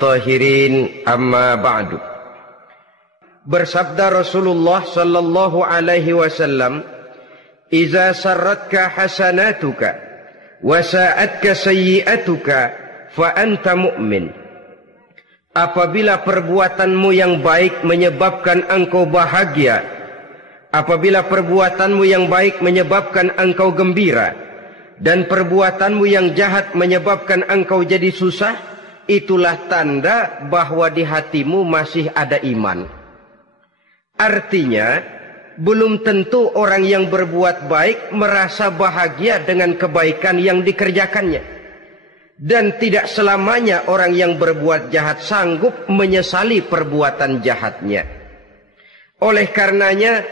Tahirin amma ba'du. Bersabda Rasulullah sallallahu alaihi wasallam, "Iza sarratka hasanatuka wa sa'atka sayyi'atuka fa anta mu'min." Apabila perbuatanmu yang baik menyebabkan engkau bahagia, apabila perbuatanmu yang baik menyebabkan engkau gembira, dan perbuatanmu yang jahat menyebabkan engkau jadi susah, itulah tanda bahwa di hatimu masih ada iman. Artinya, belum tentu orang yang berbuat baik merasa bahagia dengan kebaikan yang dikerjakannya. Dan tidak selamanya orang yang berbuat jahat sanggup menyesali perbuatan jahatnya. Oleh karenanya,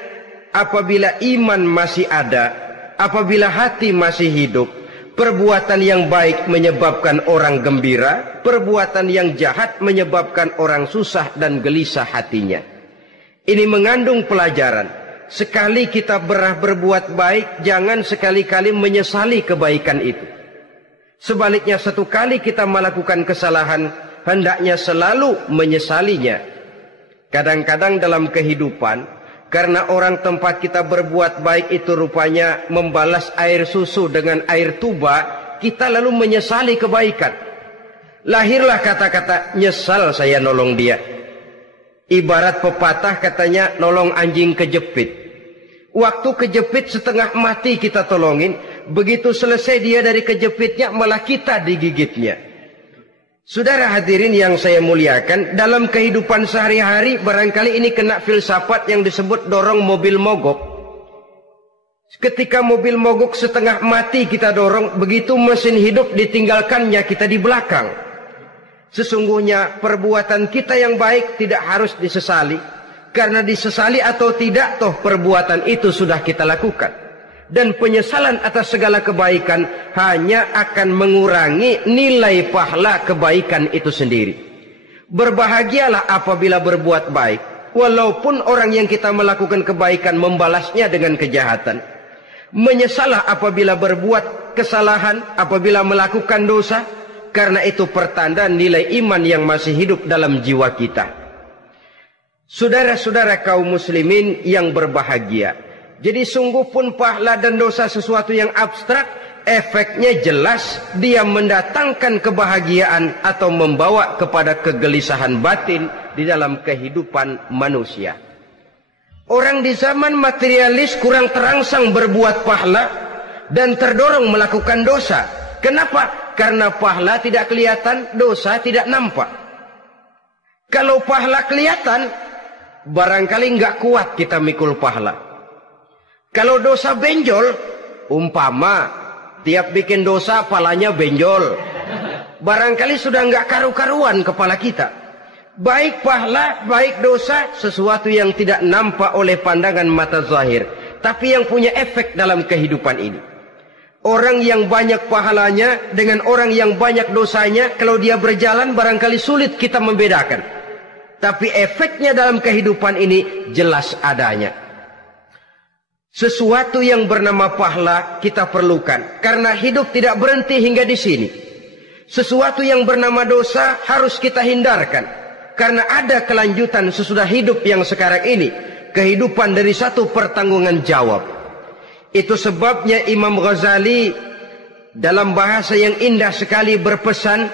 apabila iman masih ada, apabila hati masih hidup, perbuatan yang baik menyebabkan orang gembira, perbuatan yang jahat menyebabkan orang susah dan gelisah hatinya. Ini mengandung pelajaran. Sekali kita berbuat baik, jangan sekali-kali menyesali kebaikan itu. Sebaliknya, satu kali kita melakukan kesalahan, hendaknya selalu menyesalinya. Kadang-kadang dalam kehidupan, karena orang tempat kita berbuat baik itu rupanya membalas air susu dengan air tuba, kita lalu menyesali kebaikan. Lahirlah kata-kata, "Nyesal saya nolong dia." Ibarat pepatah katanya, nolong anjing kejepit. Waktu kejepit setengah mati kita tolongin, begitu selesai dia dari kejepitnya malah kita digigitnya. Saudara hadirin yang saya muliakan, dalam kehidupan sehari-hari barangkali ini kena filsafat yang disebut dorong mobil mogok. Ketika mobil mogok setengah mati kita dorong, begitu mesin hidup ditinggalkannya kita di belakang. Sesungguhnya perbuatan kita yang baik tidak harus disesali. Karena disesali atau tidak, toh perbuatan itu sudah kita lakukan. Dan penyesalan atas segala kebaikan hanya akan mengurangi nilai pahala kebaikan itu sendiri. Berbahagialah apabila berbuat baik, walaupun orang yang kita melakukan kebaikan membalasnya dengan kejahatan. Menyesalah apabila berbuat kesalahan, apabila melakukan dosa, karena itu pertanda nilai iman yang masih hidup dalam jiwa kita. Saudara-saudara kaum muslimin yang berbahagia, jadi sungguh pun pahala dan dosa sesuatu yang abstrak, efeknya jelas dia mendatangkan kebahagiaan atau membawa kepada kegelisahan batin di dalam kehidupan manusia. Orang di zaman materialis kurang terangsang berbuat pahala dan terdorong melakukan dosa. Kenapa? Karena pahala tidak kelihatan, dosa tidak nampak. Kalau pahala kelihatan, barangkali nggak kuat kita mikul pahala. Kalau dosa benjol, umpama tiap bikin dosa palanya benjol, barangkali sudah nggak karu-karuan kepala kita. Baik pahala, baik dosa, sesuatu yang tidak nampak oleh pandangan mata zahir, tapi yang punya efek dalam kehidupan ini. Orang yang banyak pahalanya dengan orang yang banyak dosanya, kalau dia berjalan barangkali sulit kita membedakan. Tapi efeknya dalam kehidupan ini jelas adanya. Sesuatu yang bernama pahala kita perlukan, karena hidup tidak berhenti hingga di sini. Sesuatu yang bernama dosa harus kita hindarkan, karena ada kelanjutan sesudah hidup yang sekarang ini. Kehidupan dari satu pertanggungan jawab. Itu sebabnya Imam Ghazali dalam bahasa yang indah sekali berpesan,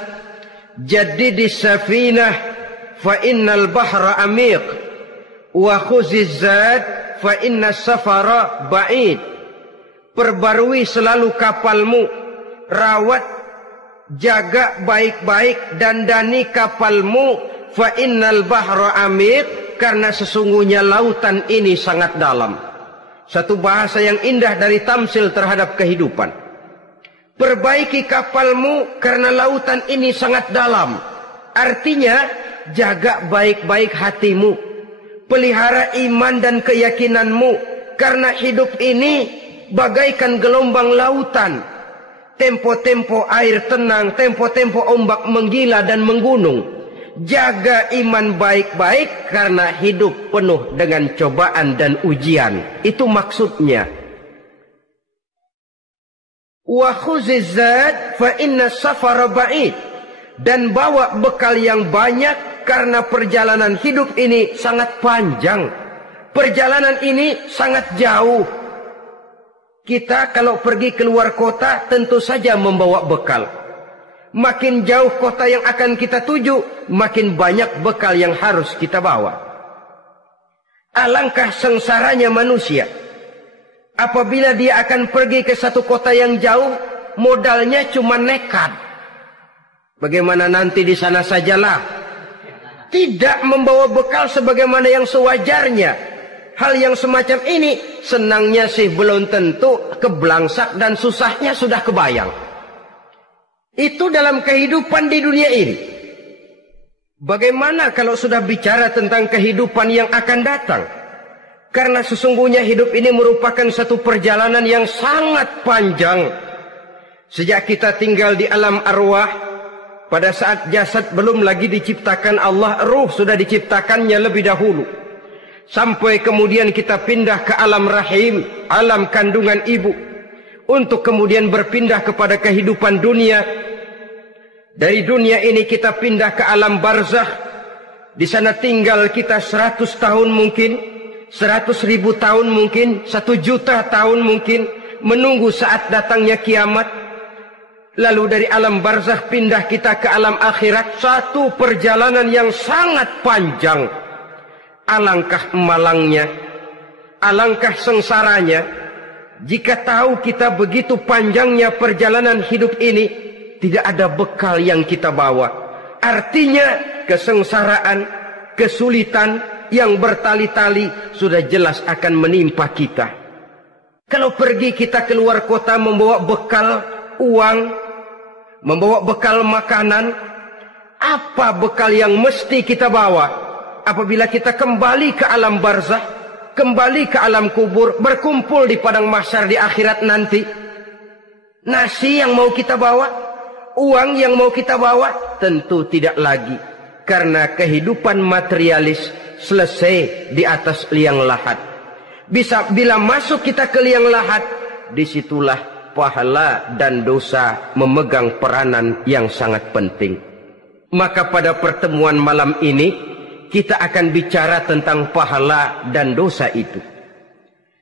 "Jadidis safinah fa innal bahra amiq wa khuziz zad fa innas safara ba'id." Perbarui selalu kapalmu, rawat, jaga baik-baik, dandani kapalmu, fa innal bahra amiq, karena sesungguhnya lautan ini sangat dalam. Satu bahasa yang indah dari tamsil terhadap kehidupan. Perbaiki kapalmu karena lautan ini sangat dalam. Artinya, jaga baik-baik hatimu, pelihara iman dan keyakinanmu, karena hidup ini bagaikan gelombang lautan. Tempo-tempo air tenang, tempo-tempo ombak menggila dan menggunung. Jaga iman baik-baik karena hidup penuh dengan cobaan dan ujian. Itu maksudnya. Wa khuziz zad fa inna safara ba'id. dan bawa bekal yang banyak karena perjalanan hidup ini sangat panjang. Perjalanan ini sangat jauh. Kita kalau pergi keluar kota tentu saja membawa bekal. Makin jauh kota yang akan kita tuju, makin banyak bekal yang harus kita bawa. Alangkah sengsaranya manusia apabila dia akan pergi ke satu kota yang jauh, modalnya cuma nekat. Bagaimana nanti di sana sajalah. Tidak membawa bekal sebagaimana yang sewajarnya. Hal yang semacam ini senangnya sih belum tentu, keblangsak dan susahnya sudah kebayang. Itu dalam kehidupan di dunia ini. Bagaimana kalau sudah bicara tentang kehidupan yang akan datang? Karena sesungguhnya hidup ini merupakan satu perjalanan yang sangat panjang. Sejak kita tinggal di alam arwah, pada saat jasad belum lagi diciptakan Allah, ruh sudah diciptakannya lebih dahulu. Sampai kemudian kita pindah ke alam rahim, alam kandungan ibu, untuk kemudian berpindah kepada kehidupan dunia. Dari dunia ini kita pindah ke alam barzakh. Di sana tinggal kita 100 tahun mungkin, 100.000 tahun mungkin, 1 juta tahun mungkin, menunggu saat datangnya kiamat. Lalu dari alam barzakh pindah kita ke alam akhirat, satu perjalanan yang sangat panjang. Alangkah malangnya, alangkah sengsaranya jika tahu kita begitu panjangnya perjalanan hidup ini, tidak ada bekal yang kita bawa. Artinya kesengsaraan, kesulitan yang bertali-tali sudah jelas akan menimpa kita. Kalau pergi kita keluar kota membawa bekal uang, membawa bekal makanan, apa bekal yang mesti kita bawa? Apabila kita kembali ke alam barzakh, kembali ke alam kubur, berkumpul di padang mahsyar di akhirat nanti, nasi yang mau kita bawa, uang yang mau kita bawa, tentu tidak lagi. Karena kehidupan materialis selesai di atas liang lahat. Bila masuk kita ke liang lahat, disitulah pahala dan dosa memegang peranan yang sangat penting. Maka pada pertemuan malam ini kita akan bicara tentang pahala dan dosa itu.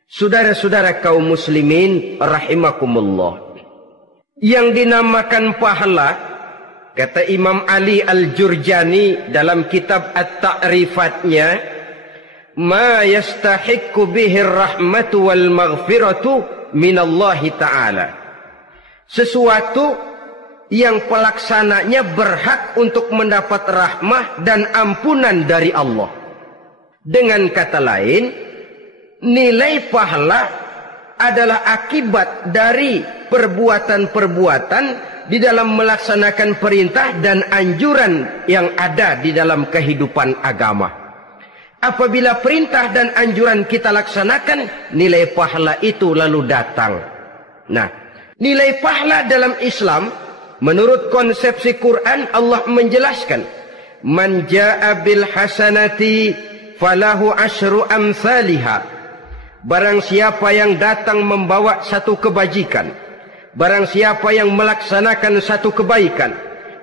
Saudara-saudara kaum muslimin rahimakumullah, yang dinamakan pahala, kata Imam Ali Al-Jurjani dalam kitab At-Ta'rifatnya, ma yastahiqqu bihi ar-rahmatu wal maghfiratu minallahi ta'ala. Sesuatu yang pelaksananya berhak untuk mendapat rahmah dan ampunan dari Allah. Dengan kata lain, nilai pahala adalah akibat dari perbuatan-perbuatan di dalam melaksanakan perintah dan anjuran yang ada di dalam kehidupan agama. Apabila perintah dan anjuran kita laksanakan, nilai pahala itu lalu datang. Nah, nilai pahala dalam Islam, menurut konsepsi Quran, Allah menjelaskan, man jaa bil hasanati falahu asyru amsalihha. Barang siapa yang datang membawa satu kebajikan, barang siapa yang melaksanakan satu kebaikan,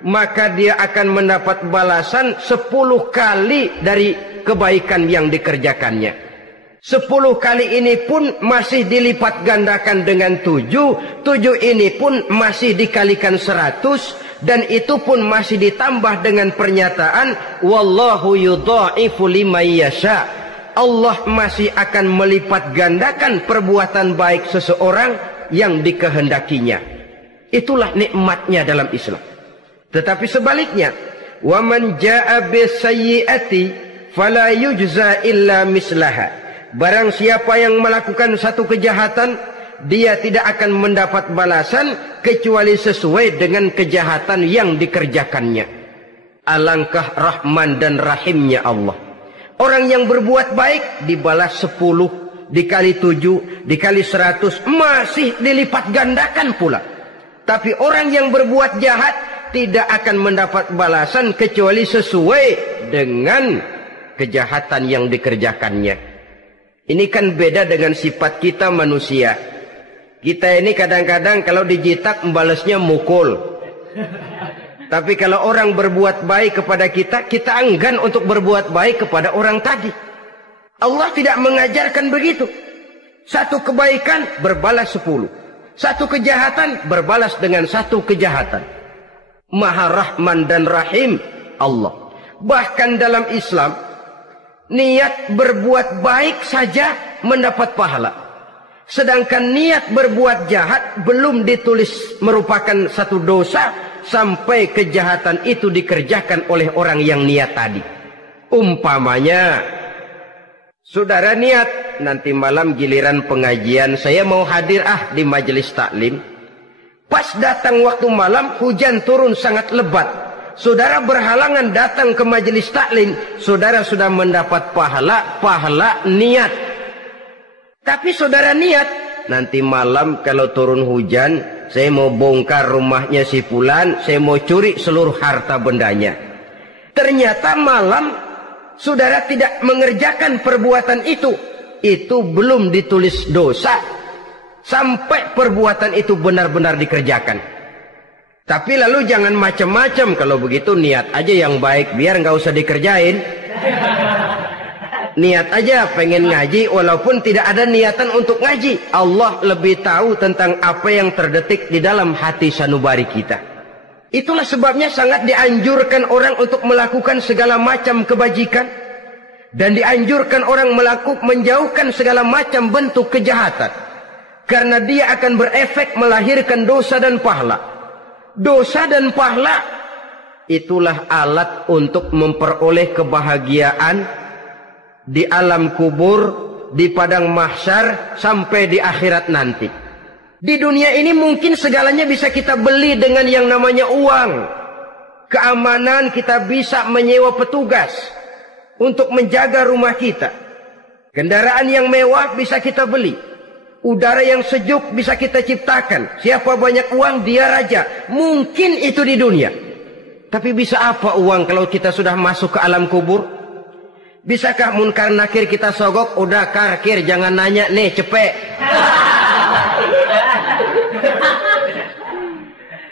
maka dia akan mendapat balasan 10 kali dari kebaikan yang dikerjakannya. 10 kali ini pun masih dilipat gandakan dengan 7. 7 ini pun masih dikalikan 100. Dan itu pun masih ditambah dengan pernyataan, wallahu yudha'ifu liman yasha. Allah masih akan melipat gandakan perbuatan baik seseorang yang dikehendakinya. Itulah nikmatnya dalam Islam. Tetapi sebaliknya, wa man jaa'a bisayyi'ati fala yujza illa mislaha. Barang siapa yang melakukan satu kejahatan, dia tidak akan mendapat balasan kecuali sesuai dengan kejahatan yang dikerjakannya. Alangkah rahman dan rahimnya Allah. Orang yang berbuat baik dibalas 10, dikali 7, dikali 100, masih dilipat gandakan pula. Tapi orang yang berbuat jahat tidak akan mendapat balasan kecuali sesuai dengan kejahatan yang dikerjakannya. Ini kan beda dengan sifat kita manusia. Kita ini kadang-kadang kalau dijitak membalasnya mukul. Tapi kalau orang berbuat baik kepada kita, kita enggan untuk berbuat baik kepada orang tadi. Allah tidak mengajarkan begitu. Satu kebaikan berbalas 10. Satu kejahatan berbalas dengan satu kejahatan. Maha Rahman dan Rahim Allah. Bahkan dalam Islam, niat berbuat baik saja mendapat pahala. Sedangkan niat berbuat jahat belum ditulis merupakan satu dosa sampai kejahatan itu dikerjakan oleh orang yang niat tadi. Umpamanya, saudara niat, nanti malam giliran pengajian saya mau hadir di majelis taklim. Pas datang waktu malam, hujan turun sangat lebat. Saudara berhalangan datang ke majelis taklim, saudara sudah mendapat pahala niat. Tapi saudara niat, nanti malam kalau turun hujan, saya mau bongkar rumahnya si fulan, saya mau curi seluruh harta bendanya. Ternyata malam saudara tidak mengerjakan perbuatan itu belum ditulis dosa sampai perbuatan itu benar-benar dikerjakan. Tapi lalu jangan macam-macam. Kalau begitu niat aja yang baik, biar nggak usah dikerjain. Niat aja pengen ngaji walaupun tidak ada niatan untuk ngaji. Allah lebih tahu tentang apa yang terdetik di dalam hati sanubari kita. Itulah sebabnya sangat dianjurkan orang untuk melakukan segala macam kebajikan. Dan dianjurkan orang menjauhkan segala macam bentuk kejahatan. Karena dia akan berefek melahirkan dosa dan pahala. Dosa dan pahala itulah alat untuk memperoleh kebahagiaan di alam kubur, di padang mahsyar, sampai di akhirat nanti. Di dunia ini mungkin segalanya bisa kita beli dengan yang namanya uang. Keamanan kita bisa menyewa petugas untuk menjaga rumah kita. Kendaraan yang mewah bisa kita beli. Udara yang sejuk bisa kita ciptakan. Siapa banyak uang, dia raja. Mungkin itu di dunia. Tapi bisa apa uang kalau kita sudah masuk ke alam kubur? Bisakah munkar nakir kita sogok? Udah karkir, jangan nanya nih, cepet.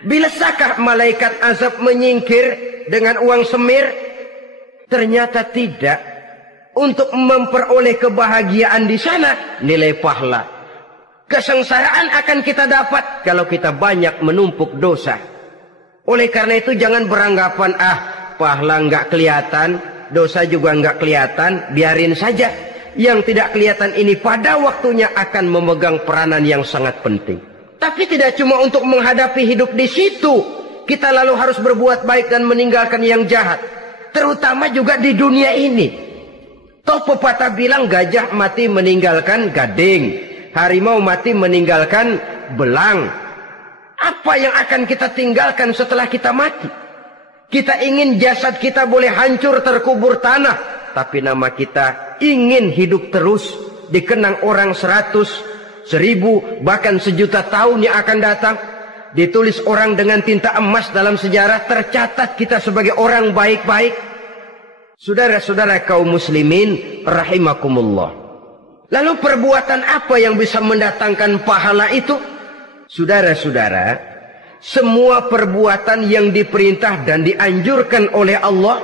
Bisakah malaikat azab menyingkir dengan uang semir? Ternyata tidak. Untuk memperoleh kebahagiaan di sana, nilai pahala. Kesengsaraan akan kita dapat kalau kita banyak menumpuk dosa. Oleh karena itu jangan beranggapan, pahala nggak kelihatan, dosa juga nggak kelihatan, biarin saja. Yang tidak kelihatan ini pada waktunya akan memegang peranan yang sangat penting. Tapi tidak cuma untuk menghadapi hidup di situ, kita lalu harus berbuat baik dan meninggalkan yang jahat. Terutama juga di dunia ini. Toh pepatah bilang gajah mati meninggalkan gading, harimau mati meninggalkan belang. Apa yang akan kita tinggalkan setelah kita mati? Kita ingin jasad kita boleh hancur terkubur tanah, tapi nama kita ingin hidup terus, dikenang orang 100, 1000, bahkan 1.000.000 tahun yang akan datang. Ditulis orang dengan tinta emas dalam sejarah, tercatat kita sebagai orang baik-baik. Saudara-saudara kaum muslimin rahimakumullah. Lalu perbuatan apa yang bisa mendatangkan pahala itu? Saudara-saudara, semua perbuatan yang diperintah dan dianjurkan oleh Allah,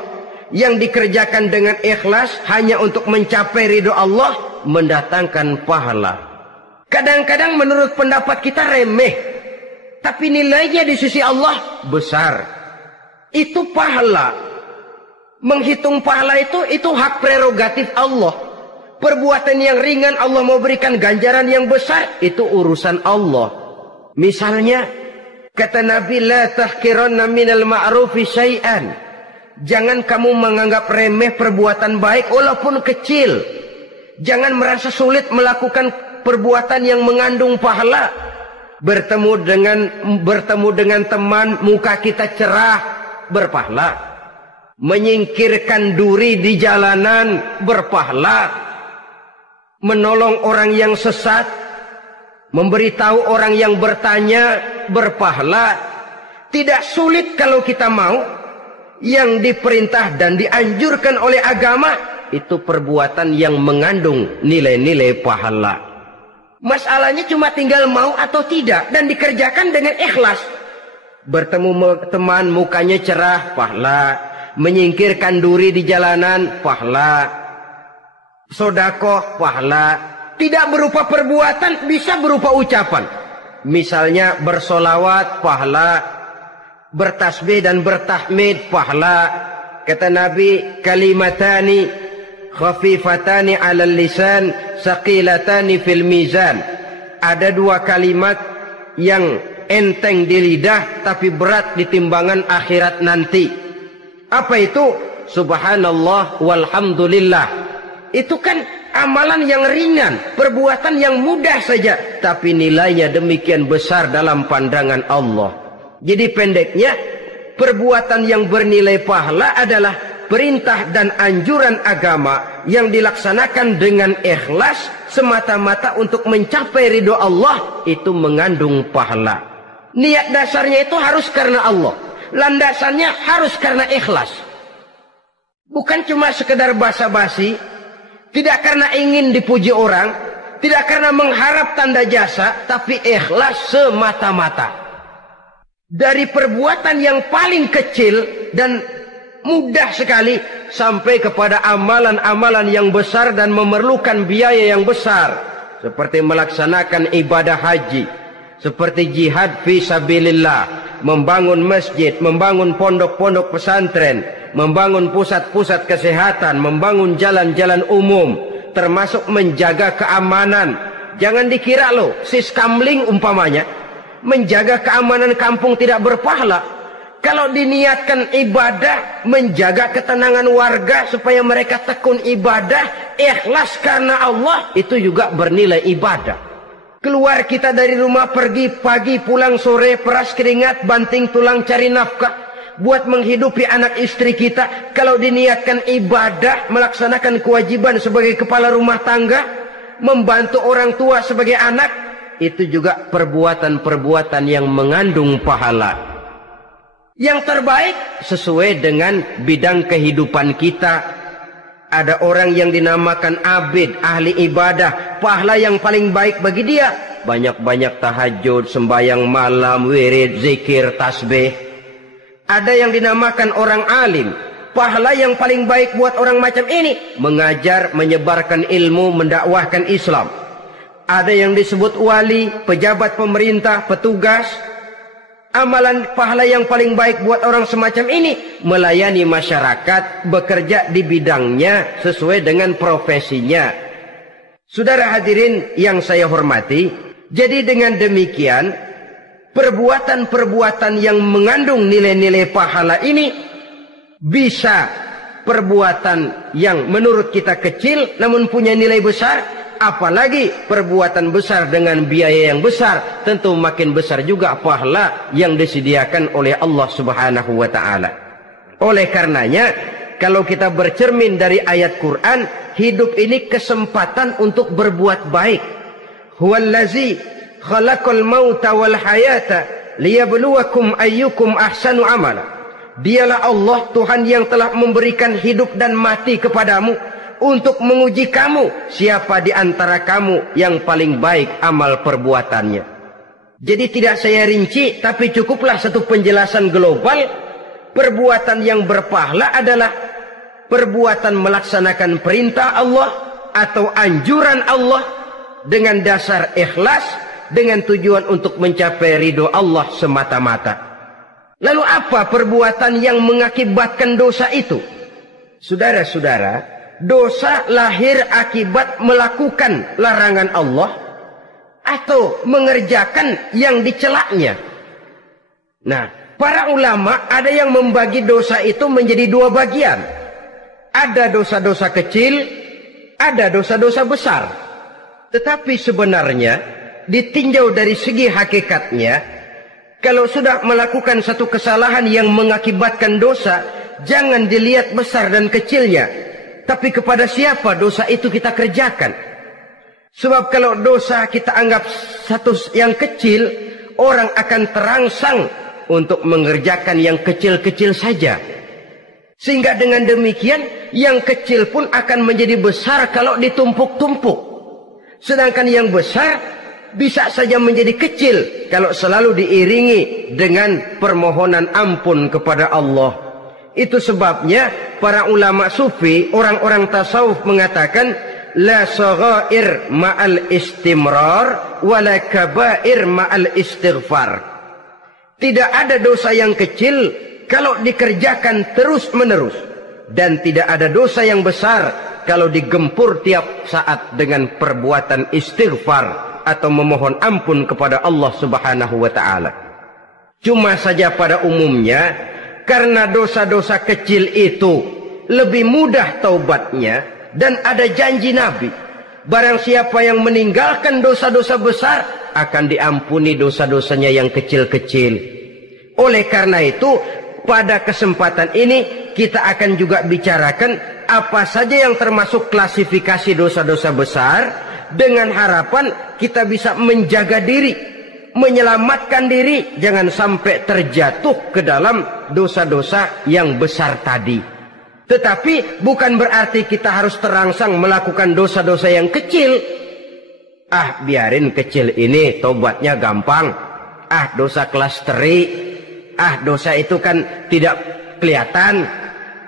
yang dikerjakan dengan ikhlas hanya untuk mencapai ridho Allah, mendatangkan pahala. Kadang-kadang menurut pendapat kita remeh, tapi nilainya di sisi Allah besar. Itu pahala. Menghitung pahala itu hak prerogatif Allah. Perbuatan yang ringan Allah mau berikan ganjaran yang besar, itu urusan Allah. Misalnya, kata Nabi, la tahkiranna minal ma'rufi syai'an. Jangan kamu menganggap remeh perbuatan baik walaupun kecil. Jangan merasa sulit melakukan perbuatan yang mengandung pahala. Bertemu dengan teman, muka kita cerah, berpahala. Menyingkirkan duri di jalanan, berpahala. Menolong orang yang sesat, memberitahu orang yang bertanya, berpahala. Tidak sulit kalau kita mau. Yang diperintah dan dianjurkan oleh agama, itu perbuatan yang mengandung nilai-nilai pahala. Masalahnya cuma tinggal mau atau tidak, dan dikerjakan dengan ikhlas. Bertemu teman mukanya cerah, pahala. Menyingkirkan duri di jalanan, pahala. Sedekah, pahala. Tidak berupa perbuatan, bisa berupa ucapan. Misalnya bersolawat, pahala. Bertasbih dan bertahmid, pahala. Kata Nabi, kalimatani khafifatani 'alal lisan, saqilatani fil mizan. Ada dua kalimat yang enteng di lidah tapi berat di timbangan akhirat nanti. Apa itu? Subhanallah walhamdulillah. Itu kan amalan yang ringan, perbuatan yang mudah saja, tapi nilainya demikian besar dalam pandangan Allah. Jadi pendeknya, perbuatan yang bernilai pahala adalah perintah dan anjuran agama yang dilaksanakan dengan ikhlas semata-mata untuk mencapai ridho Allah, itu mengandung pahala. Niat dasarnya itu harus karena Allah, landasannya harus karena ikhlas. Bukan cuma sekedar basa-basi, tidak karena ingin dipuji orang, tidak karena mengharap tanda jasa, tapi ikhlas semata-mata. Dari perbuatan yang paling kecil dan mudah sekali sampai kepada amalan-amalan yang besar dan memerlukan biaya yang besar, seperti melaksanakan ibadah haji, seperti jihad fi sabilillah, membangun masjid, membangun pondok-pondok pesantren, membangun pusat-pusat kesehatan, membangun jalan-jalan umum, termasuk menjaga keamanan. Jangan dikira loh, siskamling umpamanya, menjaga keamanan kampung tidak berpahala. Kalau diniatkan ibadah, menjaga ketenangan warga supaya mereka tekun ibadah, ikhlas karena Allah, itu juga bernilai ibadah. Keluar kita dari rumah, pergi pagi, pulang sore, peras keringat, banting tulang cari nafkah, buat menghidupi anak istri kita. Kalau diniatkan ibadah, melaksanakan kewajiban sebagai kepala rumah tangga, membantu orang tua sebagai anak, itu juga perbuatan-perbuatan yang mengandung pahala. Yang terbaik sesuai dengan bidang kehidupan kita. Ada orang yang dinamakan abid, ahli ibadah, pahala yang paling baik bagi dia, banyak-banyak tahajud, sembahyang malam, wirid, zikir, tasbih. Ada yang dinamakan orang alim, pahala yang paling baik buat orang macam ini, mengajar, menyebarkan ilmu, mendakwahkan Islam. Ada yang disebut wali, pejabat pemerintah, petugas. Amalan pahala yang paling baik buat orang semacam ini, melayani masyarakat, bekerja di bidangnya sesuai dengan profesinya. Saudara hadirin yang saya hormati, jadi dengan demikian, perbuatan-perbuatan yang mengandung nilai-nilai pahala ini bisa perbuatan yang menurut kita kecil namun punya nilai besar. Apalagi perbuatan besar dengan biaya yang besar, tentu makin besar juga pahala yang disediakan oleh Allah Subhanahu wa ta'ala. Oleh karenanya, kalau kita bercermin dari ayat Quran, hidup ini kesempatan untuk berbuat baik. Huwallazi khalaqal mauta wal hayata liyabluwakum ayyukum ahsanu amala. Dialah Allah, Tuhan yang telah memberikan hidup dan mati kepadamu untuk menguji kamu, siapa di antara kamu yang paling baik amal perbuatannya. Jadi tidak saya rinci, tapi cukuplah satu penjelasan global. Perbuatan yang berpahala adalah perbuatan melaksanakan perintah Allah atau anjuran Allah dengan dasar ikhlas, dengan tujuan untuk mencapai ridho Allah semata-mata. Lalu apa perbuatan yang mengakibatkan dosa itu? Saudara-saudara, dosa lahir akibat melakukan larangan Allah atau mengerjakan yang dicelaknya. Nah, para ulama ada yang membagi dosa itu menjadi dua bagian. Ada dosa-dosa kecil, ada dosa-dosa besar. Tetapi sebenarnya ditinjau dari segi hakikatnya, kalau sudah melakukan satu kesalahan yang mengakibatkan dosa, jangan dilihat besar dan kecilnya, tapi kepada siapa dosa itu kita kerjakan. Sebab kalau dosa kita anggap satu yang kecil, orang akan terangsang untuk mengerjakan yang kecil-kecil saja. Sehingga dengan demikian, yang kecil pun akan menjadi besar kalau ditumpuk-tumpuk. Sedangkan yang besar bisa saja menjadi kecil kalau selalu diiringi dengan permohonan ampun kepada Allah. Itu sebabnya para ulama sufi, orang-orang tasawuf mengatakan la saghair ma'al istimrar wala kabair ma'al istighfar. Tidak ada dosa yang kecil kalau dikerjakan terus-menerus, dan tidak ada dosa yang besar kalau digempur tiap saat dengan perbuatan istighfar atau memohon ampun kepada Allah Subhanahu wa taala. Cuma saja pada umumnya karena dosa-dosa kecil itu lebih mudah taubatnya, dan ada janji Nabi, barang siapa yang meninggalkan dosa-dosa besar akan diampuni dosa-dosanya yang kecil-kecil. Oleh karena itu, pada kesempatan ini kita akan juga bicarakan apa saja yang termasuk klasifikasi dosa-dosa besar, dengan harapan kita bisa menjaga diri, menyelamatkan diri, jangan sampai terjatuh ke dalam dosa-dosa yang besar tadi. Tetapi bukan berarti kita harus terangsang melakukan dosa-dosa yang kecil. Biarin kecil ini, tobatnya gampang. Dosa kelas teri. Dosa itu kan tidak kelihatan.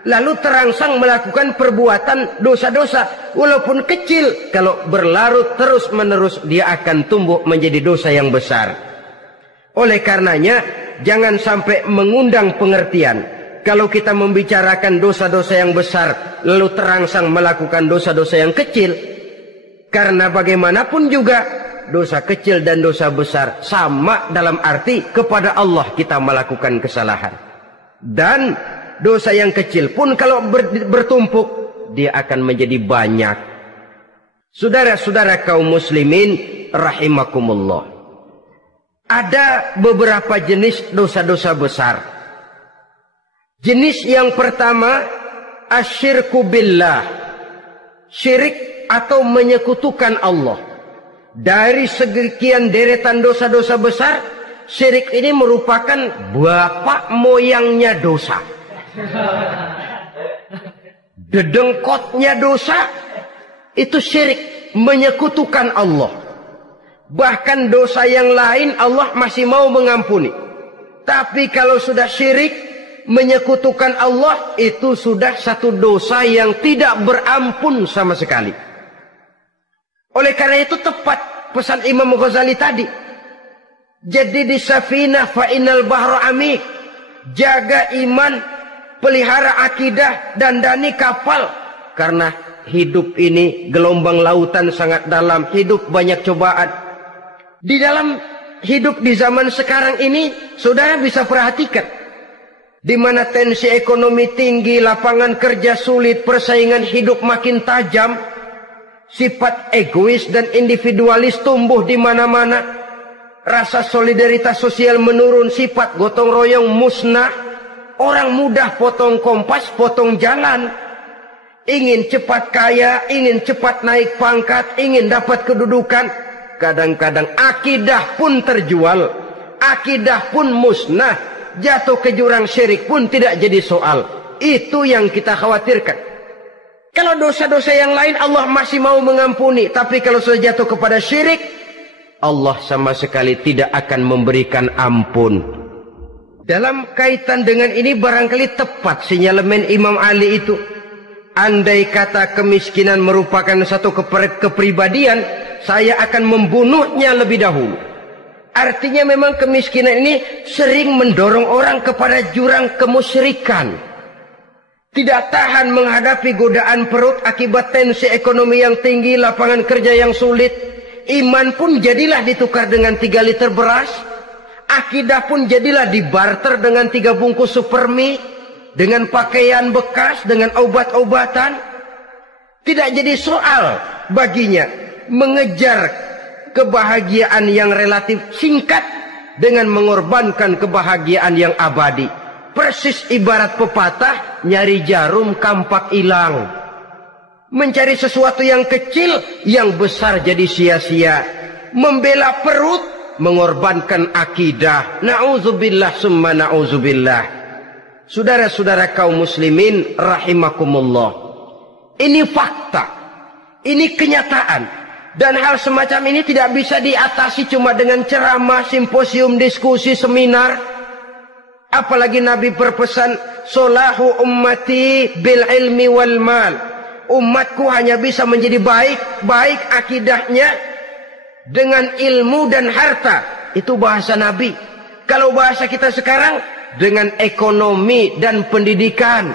Lalu terangsang melakukan perbuatan dosa-dosa walaupun kecil, kalau berlarut terus-menerus dia akan tumbuh menjadi dosa yang besar. Oleh karenanya jangan sampai mengundang pengertian kalau kita membicarakan dosa-dosa yang besar lalu terangsang melakukan dosa-dosa yang kecil. Karena bagaimanapun juga dosa kecil dan dosa besar sama dalam arti kepada Allah kita melakukan kesalahan. Dan dosa yang kecil pun kalau bertumpuk dia akan menjadi banyak. Saudara-saudara kaum muslimin rahimakumullah, ada beberapa jenis dosa-dosa besar. Jenis yang pertama asyirku billah, syirik atau menyekutukan Allah. Dari sekian deretan dosa-dosa besar, syirik ini merupakan bapak moyangnya dosa. Dedengkotnya dosa itu syirik, menyekutukan Allah. Bahkan dosa yang lain Allah masih mau mengampuni, tapi kalau sudah syirik, menyekutukan Allah, itu sudah satu dosa yang tidak berampun sama sekali. Oleh karena itu tepat pesan Imam Ghazali tadi, jadi di safinah fa innal bahra amik, jaga iman, pelihara akidah, dandani kapal. Karena hidup ini gelombang lautan sangat dalam, hidup banyak cobaan. Di dalam hidup di zaman sekarang ini, saudara bisa perhatikan, di mana tensi ekonomi tinggi, lapangan kerja sulit, persaingan hidup makin tajam, sifat egois dan individualis tumbuh di mana-mana, rasa solidaritas sosial menurun, sifat gotong royong musnah. Orang mudah potong kompas, potong jalan. Ingin cepat kaya, ingin cepat naik pangkat, ingin dapat kedudukan. Kadang-kadang akidah pun terjual, akidah pun musnah, jatuh ke jurang syirik pun tidak jadi soal. Itu yang kita khawatirkan. Kalau dosa-dosa yang lain Allah masih mau mengampuni, tapi kalau sudah jatuh kepada syirik, Allah sama sekali tidak akan memberikan ampun. Dalam kaitan dengan ini barangkali tepat sinyalemen Imam Ali itu. Andai kata kemiskinan merupakan satu kepribadian, saya akan membunuhnya lebih dahulu. Artinya memang kemiskinan ini sering mendorong orang kepada jurang kemusyrikan. Tidak tahan menghadapi godaan perut akibat tensi ekonomi yang tinggi, lapangan kerja yang sulit. Iman pun jadilah ditukar dengan 3 liter beras. Akidah pun jadilah dibarter dengan 3 bungkus supermi, dengan pakaian bekas, dengan obat-obatan. Tidak jadi soal baginya mengejar kebahagiaan yang relatif singkat dengan mengorbankan kebahagiaan yang abadi. Persis ibarat pepatah, nyari jarum kampak hilang. Mencari sesuatu yang kecil, yang besar jadi sia-sia. Membela perut, mengorbankan akidah. Na'udzubillah summa na'udzubillah. Saudara-saudara kaum muslimin rahimakumullah, ini fakta, ini kenyataan. Dan hal semacam ini tidak bisa diatasi cuma dengan ceramah, simposium, diskusi, seminar. Apalagi Nabi berpesan, solahu ummati bil ilmi wal mal. Umatku hanya bisa menjadi baik akidahnya dengan ilmu dan harta. Itu bahasa Nabi. Kalau bahasa kita sekarang, dengan ekonomi dan pendidikan.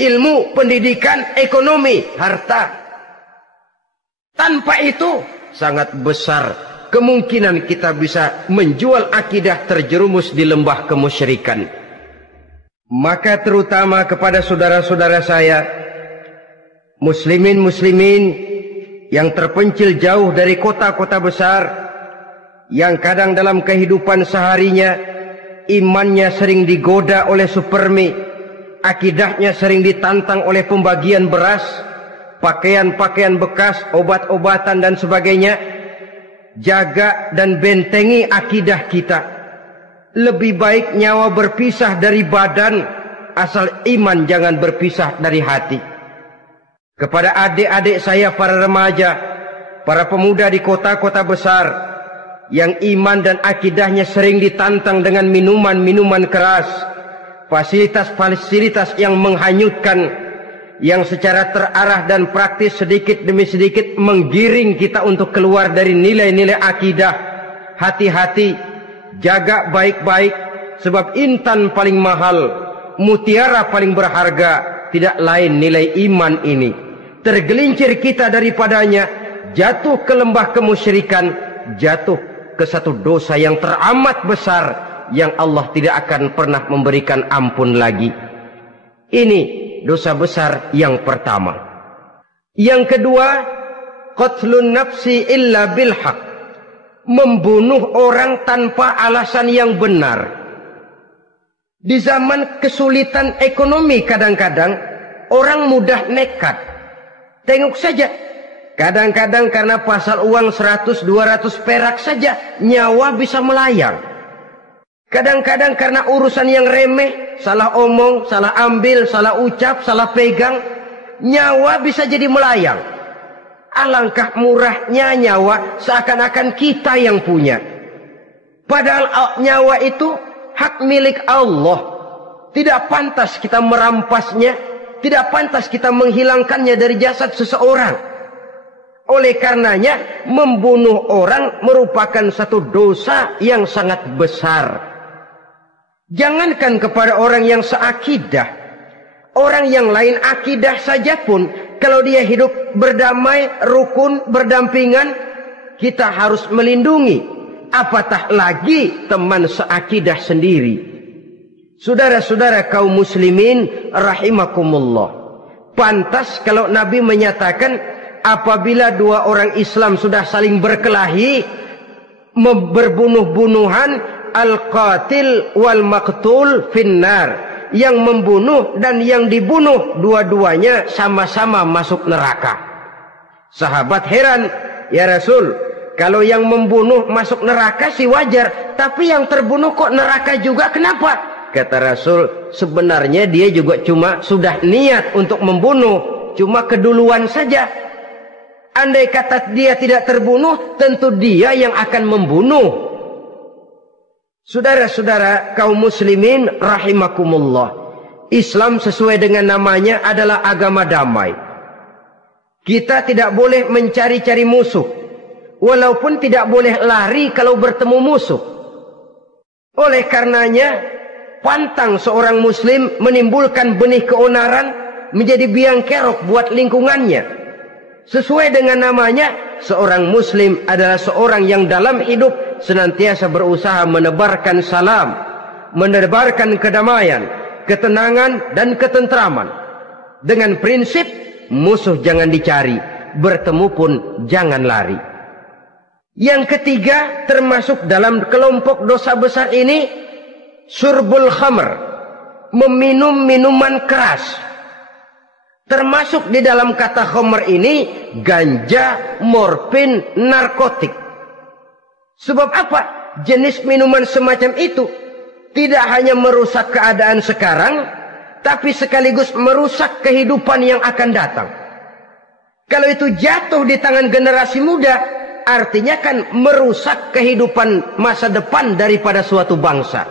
Ilmu, pendidikan, ekonomi, harta. Tanpa itu sangat besar kemungkinan kita bisa menjual akidah terjerumus di lembah kemusyrikan. Maka terutama kepada saudara-saudara saya, muslimin yang terpencil jauh dari kota-kota besar, yang kadang dalam kehidupan seharinya imannya sering digoda oleh supermi, akidahnya sering ditantang oleh pembagian beras, pakaian-pakaian bekas, obat-obatan dan sebagainya. Jaga dan bentengi akidah kita. Lebih baik nyawa berpisah dari badan, asal iman jangan berpisah dari hati. Kepada adik-adik saya para remaja, para pemuda di kota-kota besar, yang iman dan akidahnya sering ditantang dengan minuman-minuman keras, fasilitas-fasilitas yang menghanyutkan, yang secara terarah dan praktis sedikit demi sedikit menggiring kita untuk keluar dari nilai-nilai akidah. Hati-hati, jaga baik-baik, sebab intan paling mahal, mutiara paling berharga, tidak lain nilai iman ini. Tergelincir kita daripadanya, jatuh ke lembah kemusyrikan, jatuh ke satu dosa yang teramat besar, yang Allah tidak akan pernah memberikan ampun lagi. Ini dosa besar yang pertama. Yang kedua, qatlun nafsi illa bilhaq. Membunuh orang tanpa alasan yang benar. Di zaman kesulitan ekonomi kadang-kadang orang mudah nekat. Tengok saja, kadang-kadang karena pasal uang 100-200 perak saja nyawa bisa melayang. Kadang-kadang karena urusan yang remeh, salah omong, salah ambil, salah ucap, salah pegang, nyawa bisa jadi melayang. Alangkah murahnya nyawa, seakan-akan kita yang punya. Padahal nyawa itu hak milik Allah. Tidak pantas kita merampasnya, tidak pantas kita menghilangkannya dari jasad seseorang. Oleh karenanya, membunuh orang merupakan satu dosa yang sangat besar. Jangankan kepada orang yang seakidah, orang yang lain akidah saja pun, kalau dia hidup berdamai, rukun, berdampingan, kita harus melindungi. Apatah lagi teman seakidah sendiri. Saudara-saudara kaum muslimin rahimakumullah, pantas kalau Nabi menyatakan apabila dua orang Islam sudah saling berkelahi, berbunuh-bunuhan, al-qatil wal maqtul finnar, yang membunuh dan yang dibunuh dua-duanya sama-sama masuk neraka. Sahabat heran, ya Rasul, kalau yang membunuh masuk neraka sih wajar, tapi yang terbunuh kok neraka juga, kenapa? Kata Rasul, sebenarnya dia juga cuma sudah niat untuk membunuh, cuma keduluan saja. Andai kata dia tidak terbunuh, tentu dia yang akan membunuh. Saudara-saudara kaum muslimin rahimakumullah, Islam sesuai dengan namanya adalah agama damai. Kita tidak boleh mencari-cari musuh, walaupun tidak boleh lari kalau bertemu musuh. Oleh karenanya, pantang seorang muslim menimbulkan benih keonaran menjadi biang kerok buat lingkungannya. Sesuai dengan namanya, seorang muslim adalah seorang yang dalam hidup senantiasa berusaha menebarkan salam, menebarkan kedamaian, ketenangan dan ketentraman. Dengan prinsip musuh jangan dicari, bertemu pun jangan lari. Yang ketiga, termasuk dalam kelompok dosa besar ini, syurbul khamr, meminum minuman keras. Termasuk di dalam kata khamr ini ganja, morfin, narkotik. Sebab apa? Jenis minuman semacam itu tidak hanya merusak keadaan sekarang, tapi sekaligus merusak kehidupan yang akan datang. Kalau itu jatuh di tangan generasi muda, artinya kan merusak kehidupan masa depan daripada suatu bangsa.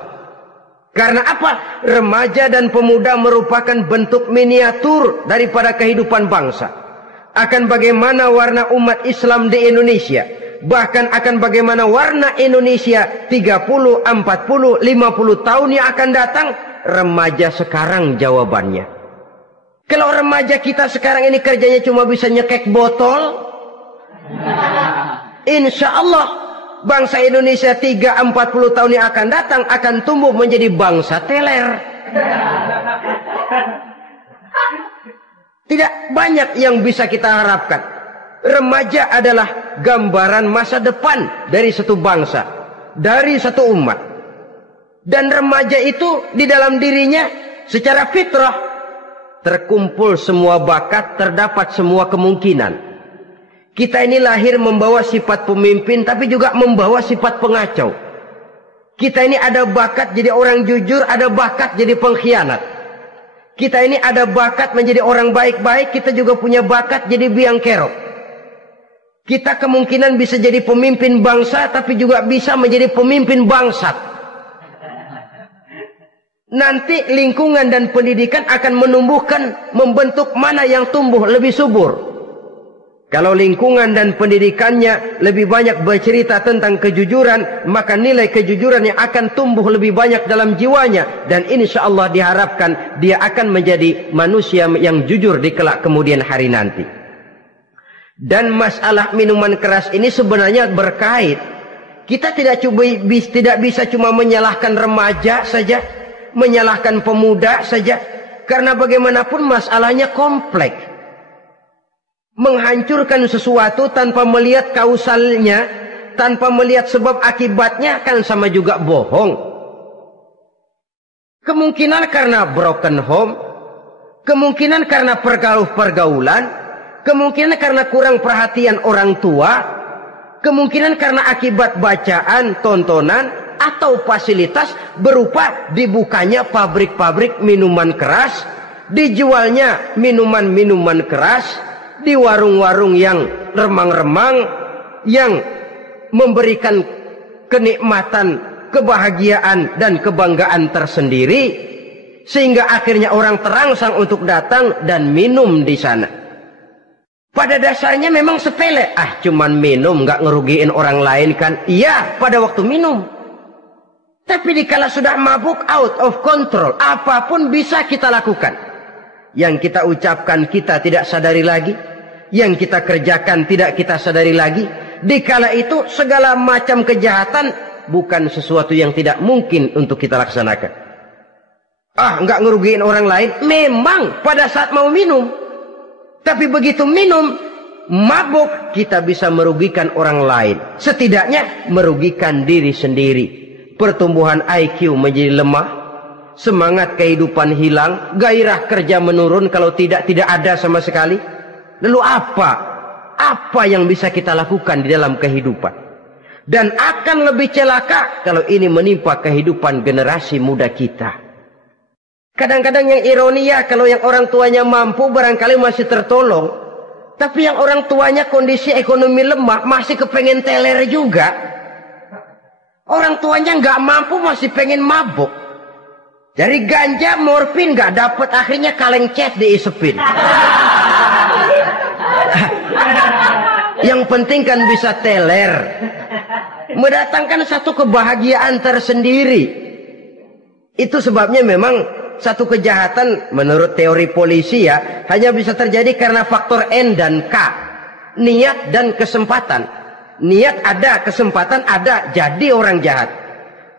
Karena apa? Remaja dan pemuda merupakan bentuk miniatur daripada kehidupan bangsa. Akan bagaimana warna umat Islam di Indonesia, bahkan akan bagaimana warna Indonesia 30, 40, 50 tahun yang akan datang, remaja sekarang jawabannya. Kalau remaja kita sekarang ini kerjanya cuma bisa nyekek botol, insya Allah bangsa Indonesia 30-40 tahun yang akan datang akan tumbuh menjadi bangsa teler. Tidak banyak yang bisa kita harapkan. Remaja adalah gambaran masa depan dari satu bangsa, dari satu umat. Dan remaja itu di dalam dirinya secara fitrah terkumpul semua bakat, terdapat semua kemungkinan. Kita ini lahir membawa sifat pemimpin, tapi juga membawa sifat pengacau. Kita ini ada bakat jadi orang jujur, ada bakat jadi pengkhianat. Kita ini ada bakat menjadi orang baik-baik, kita juga punya bakat jadi biang kerok. Kita kemungkinan bisa jadi pemimpin bangsa, tapi juga bisa menjadi pemimpin bangsat. Nanti lingkungan dan pendidikan akan menumbuhkan, membentuk mana yang tumbuh lebih subur. Kalau lingkungan dan pendidikannya lebih banyak bercerita tentang kejujuran, maka nilai kejujuran yang akan tumbuh lebih banyak dalam jiwanya. Dan insya Allah diharapkan dia akan menjadi manusia yang jujur di kelak kemudian hari nanti. Dan masalah minuman keras ini sebenarnya berkait. Kita tidak bisa cuma menyalahkan remaja saja, menyalahkan pemuda saja. Karena bagaimanapun masalahnya kompleks. Menghancurkan sesuatu tanpa melihat kausalnya, tanpa melihat sebab akibatnya, kan sama juga bohong. Kemungkinan karena broken home, kemungkinan karena pergaulan, kemungkinan karena kurang perhatian orang tua, kemungkinan karena akibat bacaan, tontonan, atau fasilitas berupa dibukanya pabrik-pabrik minuman keras, dijualnya minuman-minuman keras, di warung-warung yang remang-remang, yang memberikan kenikmatan, kebahagiaan dan kebanggaan tersendiri, sehingga akhirnya orang terangsang untuk datang dan minum di sana. Pada dasarnya memang sepele, cuman minum, nggak ngerugiin orang lain kan? Iya, pada waktu minum. Tapi dikala sudah mabuk, out of control, apapun bisa kita lakukan. Yang kita ucapkan kita tidak sadari lagi, yang kita kerjakan tidak kita sadari lagi. Dikala itu segala macam kejahatan bukan sesuatu yang tidak mungkin untuk kita laksanakan. Nggak ngerugiin orang lain, memang pada saat mau minum. Tapi begitu minum, mabuk, kita bisa merugikan orang lain. Setidaknya merugikan diri sendiri. Pertumbuhan IQ menjadi lemah, semangat kehidupan hilang, gairah kerja menurun, kalau tidak ada sama sekali. Lalu apa yang bisa kita lakukan di dalam kehidupan? Dan akan lebih celaka kalau ini menimpa kehidupan generasi muda kita. Kadang-kadang yang ironi ya, kalau yang orang tuanya mampu barangkali masih tertolong. Tapi yang orang tuanya kondisi ekonomi lemah masih kepengen teler juga. Orang tuanya nggak mampu masih pengen mabuk. Dari ganja, morfin nggak dapet, akhirnya kaleng cet diisepin. Yang penting kan bisa teler, mendatangkan satu kebahagiaan tersendiri. Itu sebabnya memang satu kejahatan menurut teori polisi ya, hanya bisa terjadi karena faktor N dan K, niat dan kesempatan. Niat ada, kesempatan ada, jadi orang jahat.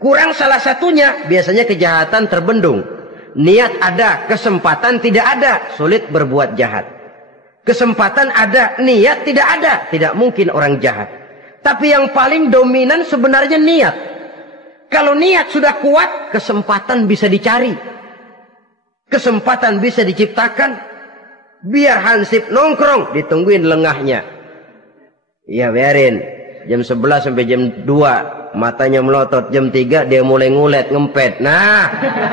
Kurang salah satunya, biasanya kejahatan terbendung. Niat ada, kesempatan tidak ada, sulit berbuat jahat. Kesempatan ada, niat tidak ada, tidak mungkin orang jahat. Tapi yang paling dominan sebenarnya niat. Kalau niat sudah kuat, kesempatan bisa dicari. Kesempatan bisa diciptakan. Biar Hansip nongkrong, ditungguin lengahnya. Iya biarin, jam 11 sampai jam 2, matanya melotot, jam 3 dia mulai ngulet, ngempet. Nah,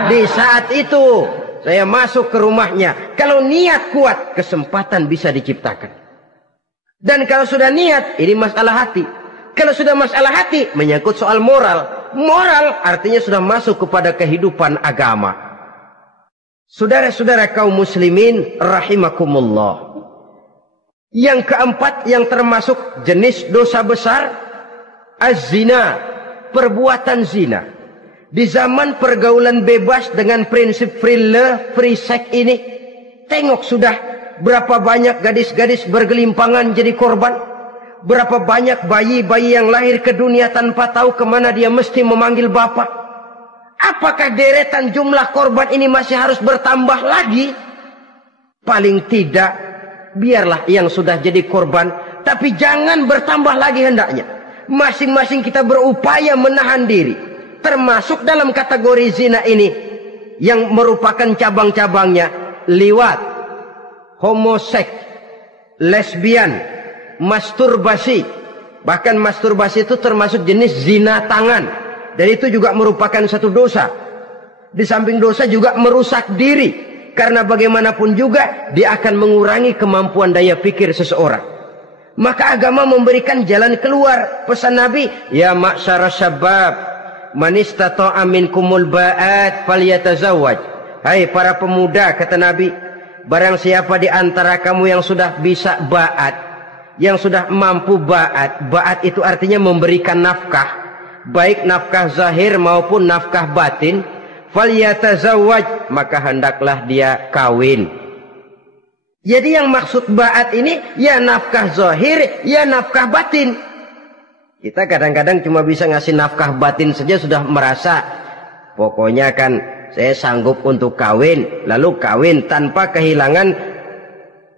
di saat itu saya masuk ke rumahnya. Kalau niat kuat, kesempatan bisa diciptakan. Dan kalau sudah niat, ini masalah hati. Kalau sudah masalah hati, menyangkut soal moral. Moral artinya sudah masuk kepada kehidupan agama. Saudara-saudara kaum muslimin rahimakumullah. Yang keempat yang termasuk jenis dosa besar, az-zina, perbuatan zina. Di zaman pergaulan bebas dengan prinsip free love, free sex ini, tengok sudah berapa banyak gadis-gadis bergelimpangan jadi korban. Berapa banyak bayi-bayi yang lahir ke dunia tanpa tahu kemana dia mesti memanggil bapak. Apakah deretan jumlah korban ini masih harus bertambah lagi? Paling tidak, biarlah yang sudah jadi korban, tapi jangan bertambah lagi hendaknya. Masing-masing kita berupaya menahan diri, termasuk dalam kategori zina ini, yang merupakan cabang-cabangnya liwat, homoseks, lesbian, masturbasi. Bahkan masturbasi itu termasuk jenis zina tangan, dan itu juga merupakan satu dosa. Di samping dosa juga merusak diri, karena bagaimanapun juga dia akan mengurangi kemampuan daya pikir seseorang. Maka agama memberikan jalan keluar. Pesan Nabi, ya ma'syara syabab, man istata'a minkumul ba'at falyatazawwaj. Hai para pemuda, kata Nabi, barang siapa di antara kamu yang sudah bisa ba'at, yang sudah mampu ba'at. Ba'at itu artinya memberikan nafkah, baik nafkah zahir maupun nafkah batin. Falyatazawwaj, maka hendaklah dia kawin. Jadi yang maksud ba'at ini ya nafkah zahir, ya nafkah batin. Kita kadang-kadang cuma bisa ngasih nafkah batin saja sudah merasa pokoknya kan saya sanggup untuk kawin, lalu kawin tanpa kehilangan,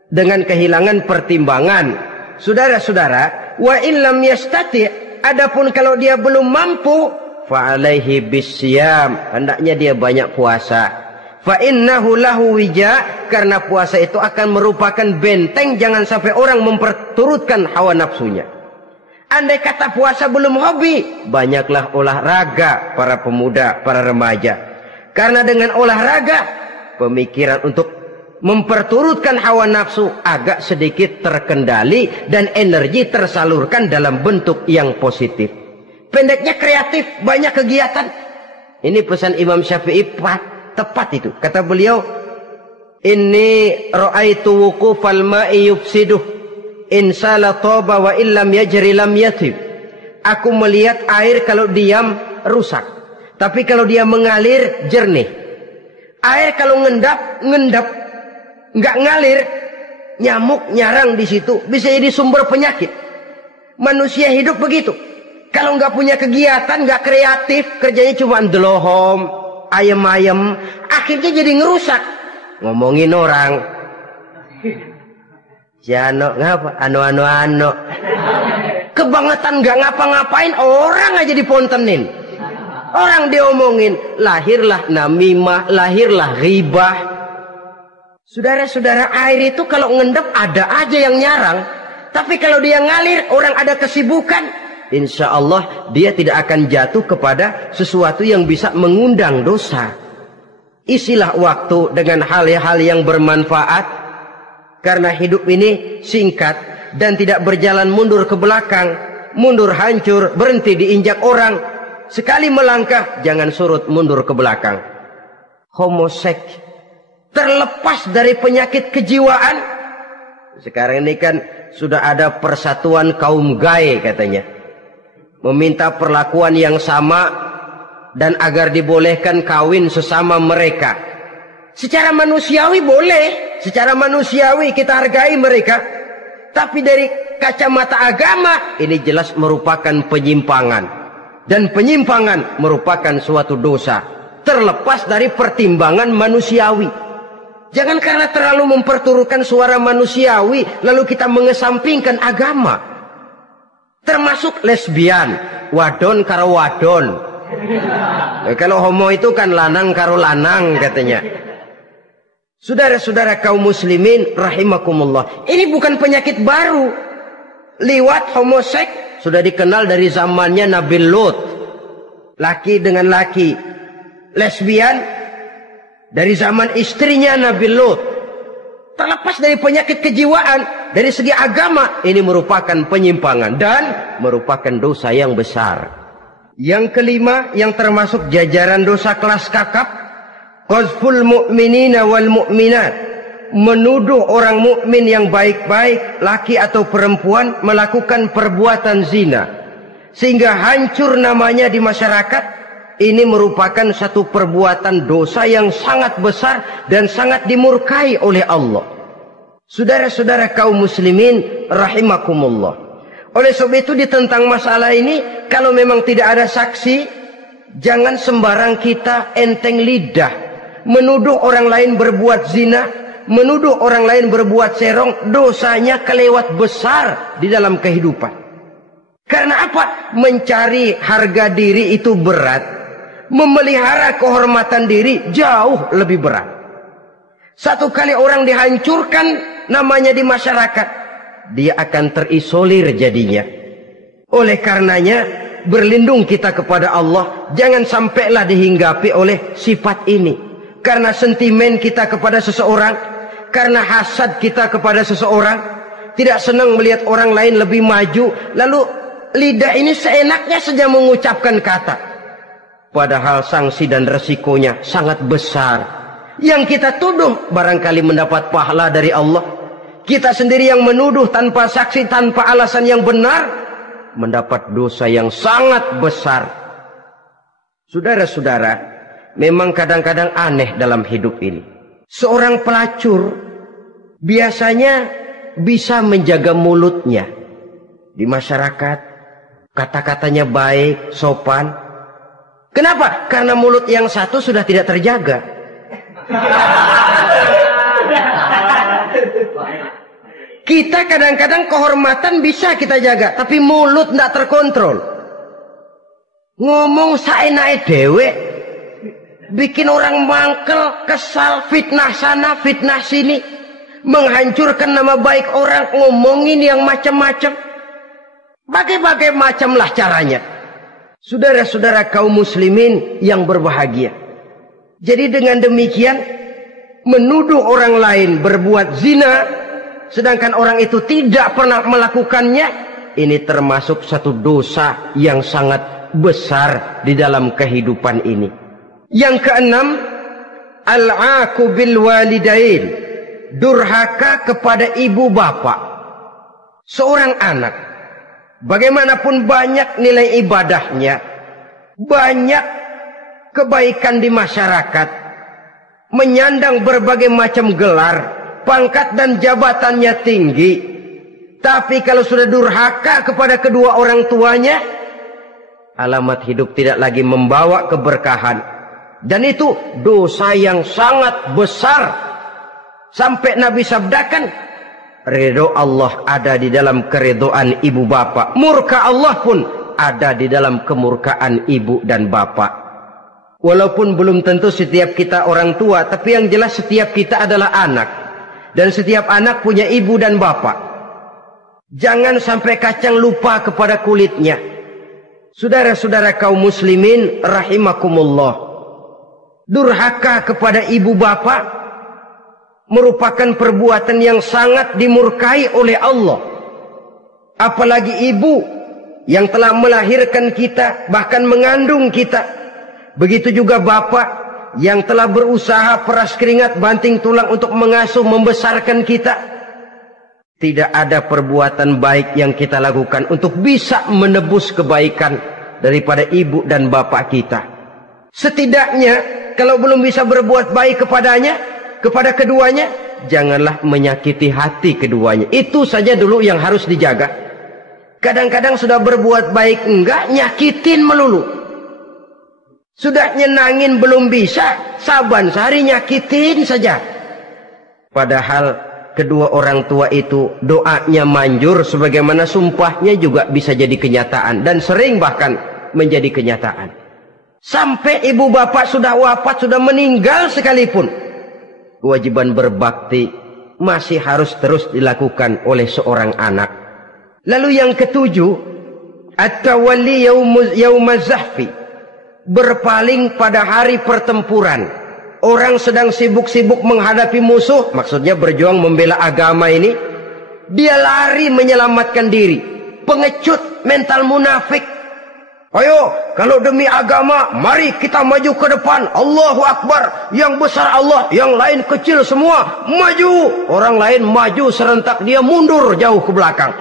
dengan kehilangan pertimbangan. Saudara-saudara, wa illam yastati, adapun kalau dia belum mampu, fa alaihi bisyam, hendaknya dia banyak puasa. Fa innahu lahu wija, karena puasa itu akan merupakan benteng jangan sampai orang memperturutkan hawa nafsunya. Andai kata puasa belum hobi, banyaklah olahraga para pemuda, para remaja. Karena dengan olahraga, pemikiran untuk memperturutkan hawa nafsu agak sedikit terkendali dan energi tersalurkan dalam bentuk yang positif. Pendeknya kreatif, banyak kegiatan. Ini pesan Imam Syafi'i tepat itu. Kata beliau, inni ra'aitu wuqufal ma'i yufsiduh in sala taba wa illam yajri lam yatib. Aku melihat air kalau diam rusak, tapi kalau dia mengalir jernih. Air kalau ngendap, nggak ngalir, nyamuk nyarang di situ, bisa jadi sumber penyakit. Manusia hidup begitu. Kalau nggak punya kegiatan, nggak kreatif, kerjanya cuma delohom, ayam-ayam, akhirnya jadi ngerusak. Ngomongin orang, si ano ngapa, ano, kebangetan nggak ngapa-ngapain, orang aja dipontenin, orang diomongin, lahirlah namimah, lahirlah ghibah. Saudara-saudara, air itu kalau ngendep ada aja yang nyarang, tapi kalau dia ngalir, orang ada kesibukan, insya Allah dia tidak akan jatuh kepada sesuatu yang bisa mengundang dosa. Isilah waktu dengan hal-hal yang bermanfaat, karena hidup ini singkat dan tidak berjalan mundur ke belakang, mundur hancur, berhenti diinjak orang. Sekali melangkah jangan surut mundur ke belakang. Homoseks terlepas dari penyakit kejiwaan. Sekarang ini kan sudah ada persatuan kaum gay katanya, meminta perlakuan yang sama dan agar dibolehkan kawin sesama mereka. Secara manusiawi boleh, secara manusiawi kita hargai mereka, tapi dari kacamata agama ini jelas merupakan penyimpangan, dan penyimpangan merupakan suatu dosa terlepas dari pertimbangan manusiawi. Jangan karena terlalu memperturutkan suara manusiawi lalu kita mengesampingkan agama. Termasuk lesbian, wadon karo wadon. Kalau homo itu kan lanang karo lanang katanya. Saudara-saudara kaum muslimin rahimakumullah, ini bukan penyakit baru. Liwat, homoseks sudah dikenal dari zamannya Nabi Lut, laki dengan laki. Lesbian dari zaman istrinya Nabi Lut. Terlepas dari penyakit kejiwaan, dari segi agama ini merupakan penyimpangan dan merupakan dosa yang besar. Yang kelima yang termasuk jajaran dosa kelas kakap, qazful mu'minina wal mu'minat, menuduh orang mukmin yang baik-baik, laki atau perempuan, melakukan perbuatan zina sehingga hancur namanya di masyarakat. Ini merupakan satu perbuatan dosa yang sangat besar dan sangat dimurkai oleh Allah. Saudara-saudara kaum muslimin rahimakumullah. Oleh sebab itu tentang masalah ini, kalau memang tidak ada saksi, jangan sembarang kita enteng lidah menuduh orang lain berbuat zina, menuduh orang lain berbuat serong. Dosanya kelewat besar di dalam kehidupan. Karena apa? Mencari harga diri itu berat, memelihara kehormatan diri jauh lebih berat. Satu kali orang dihancurkan namanya di masyarakat, dia akan terisolir jadinya. Oleh karenanya berlindung kita kepada Allah, jangan sampailah dihinggapi oleh sifat ini. Karena sentimen kita kepada seseorang, karena hasad kita kepada seseorang, tidak senang melihat orang lain lebih maju, lalu lidah ini seenaknya saja mengucapkan kata. Padahal sanksi dan resikonya sangat besar. Yang kita tuduh barangkali mendapat pahala dari Allah. Kita sendiri yang menuduh tanpa saksi, tanpa alasan yang benar, mendapat dosa yang sangat besar. Saudara-saudara, memang kadang-kadang aneh dalam hidup ini. Seorang pelacur biasanya bisa menjaga mulutnya di masyarakat, kata-katanya baik, sopan. Kenapa? Karena mulut yang satu sudah tidak terjaga. Kita kadang-kadang kehormatan bisa kita jaga, tapi mulut tidak terkontrol. Ngomong saenake dewe, bikin orang mangkel, kesal, fitnah sana, fitnah sini, menghancurkan nama baik orang, ngomongin yang macam-macam. Bagai-bagai macamlah caranya. Saudara-saudara kaum muslimin yang berbahagia. Jadi dengan demikian, menuduh orang lain berbuat zina, sedangkan orang itu tidak pernah melakukannya, ini termasuk satu dosa yang sangat besar di dalam kehidupan ini. Yang keenam, al-'aqu bil walidain, durhaka kepada ibu bapak. Seorang anak, bagaimanapun banyak nilai ibadahnya, banyak kebaikan di masyarakat, menyandang berbagai macam gelar, pangkat dan jabatannya tinggi, tapi kalau sudah durhaka kepada kedua orang tuanya, alamat hidup tidak lagi membawa keberkahan. Dan itu dosa yang sangat besar. Sampai Nabi sabdakan, ridho Allah ada di dalam keridhaan ibu bapak, murka Allah pun ada di dalam kemurkaan ibu dan bapak. Walaupun belum tentu setiap kita orang tua, tapi yang jelas setiap kita adalah anak, dan setiap anak punya ibu dan bapak. Jangan sampai kacang lupa kepada kulitnya. Saudara-saudara kaum muslimin rahimakumullah, durhaka kepada ibu bapak merupakan perbuatan yang sangat dimurkai oleh Allah. Apalagi ibu yang telah melahirkan kita, bahkan mengandung kita. Begitu juga bapak yang telah berusaha peras keringat banting tulang untuk mengasuh membesarkan kita. Tidak ada perbuatan baik yang kita lakukan untuk bisa menebus kebaikan daripada ibu dan bapak kita. Setidaknya kalau belum bisa berbuat baik kepadanya, kepada keduanya, janganlah menyakiti hati keduanya. Itu saja dulu yang harus dijaga. Kadang-kadang sudah berbuat baik enggak, nyakitin melulu. Sudah nyenangin belum bisa, saban sehari nyakitin saja. Padahal kedua orang tua itu doanya manjur, sebagaimana sumpahnya juga bisa jadi kenyataan, dan sering bahkan menjadi kenyataan. Sampai ibu bapak sudah wafat, sudah meninggal sekalipun, kewajiban berbakti masih harus terus dilakukan oleh seorang anak. Lalu yang ketujuh, at-tawalli yaumaz zahfi, berpaling pada hari pertempuran. Orang sedang sibuk-sibuk menghadapi musuh, maksudnya berjuang membela agama ini, Dia lari menyelamatkan diri. Pengecut, mental munafik. Ayo, kalau demi agama, mari kita maju ke depan. Allahu Akbar. Yang besar Allah, yang lain kecil semua. Maju. Orang lain maju serentak, dia mundur jauh ke belakang.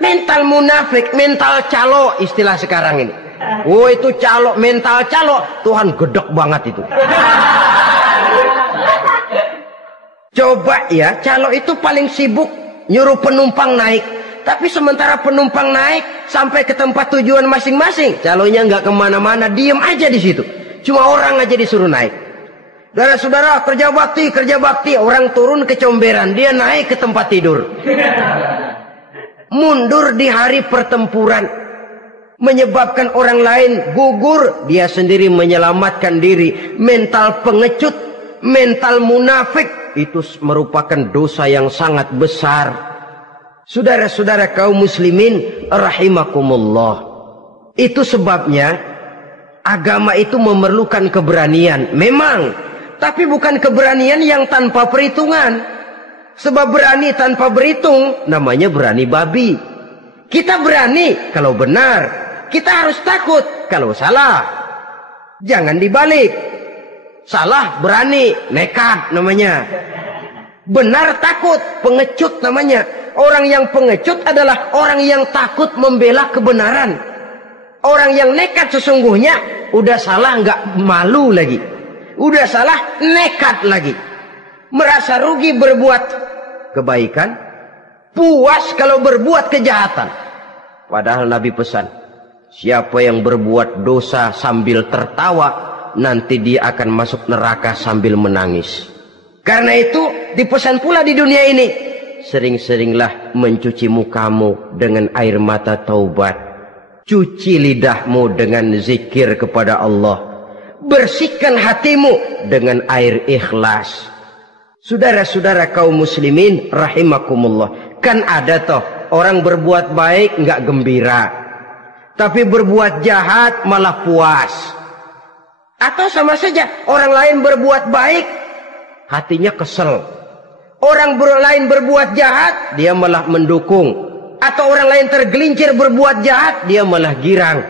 Mental munafik, mental calo istilah sekarang ini. Oh, itu calo, mental calo. Tuhan gedek banget itu. Coba ya, calo itu paling sibuk nyuruh penumpang naik. Tapi sementara penumpang naik sampai ke tempat tujuan masing-masing, calonya nggak kemana-mana, diem aja di situ. Cuma orang aja disuruh naik. Saudara-saudara, kerja bakti, orang turun ke comberan, dia naik ke tempat tidur. Mundur di hari pertempuran, menyebabkan orang lain gugur, dia sendiri menyelamatkan diri. Mental pengecut, mental munafik, itu merupakan dosa yang sangat besar. Saudara-saudara kaum muslimin rahimakumullah. Itu sebabnya agama itu memerlukan keberanian. Memang, tapi bukan keberanian yang tanpa perhitungan. Sebab berani tanpa berhitung namanya berani babi. Kita berani kalau benar, kita harus takut kalau salah. Jangan dibalik. Salah berani, nekat namanya. Benar takut, pengecut namanya. Orang yang pengecut adalah orang yang takut membela kebenaran. Orang yang nekat sesungguhnya udah salah nggak malu lagi. Udah salah nekat lagi. Merasa rugi berbuat kebaikan, puas kalau berbuat kejahatan. Padahal Nabi pesan, siapa yang berbuat dosa sambil tertawa, nanti dia akan masuk neraka sambil menangis. Karena itu dipesan pula di dunia ini, sering-seringlah mencuci mukamu dengan air mata taubat. Cuci lidahmu dengan zikir kepada Allah. Bersihkan hatimu dengan air ikhlas. Saudara-saudara kaum muslimin rahimakumullah. Kan ada toh orang berbuat baik nggak gembira, tapi berbuat jahat malah puas. Atau sama saja orang lain berbuat baik, hatinya kesel. Orang lain berbuat jahat, dia malah mendukung. Atau orang lain tergelincir berbuat jahat, dia malah girang.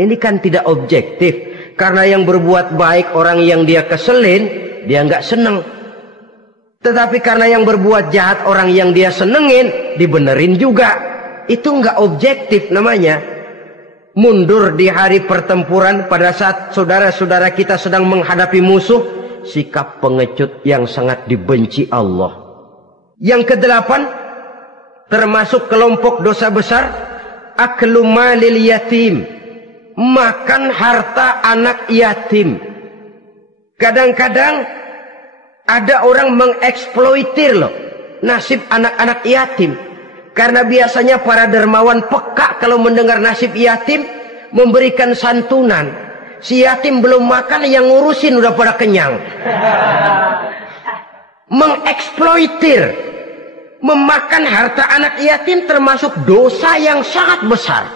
Ini kan tidak objektif. Karena yang berbuat baik, orang yang dia keselin, dia nggak seneng. Tetapi karena yang berbuat jahat, orang yang dia senengin, dibenerin juga. Itu nggak objektif namanya. Mundur di hari pertempuran pada saat saudara-saudara kita sedang menghadapi musuh, sikap pengecut yang sangat dibenci Allah. Yang kedelapan, termasuk kelompok dosa besar, aklu malil yatim, makan harta anak yatim. Kadang-kadang ada orang mengeksploitir loh nasib anak-anak yatim. Karena biasanya para dermawan peka kalau mendengar nasib yatim, memberikan santunan. Si yatim belum makan, yang ngurusin udah pada kenyang. Mengeksploitir, memakan harta anak yatim termasuk dosa yang sangat besar.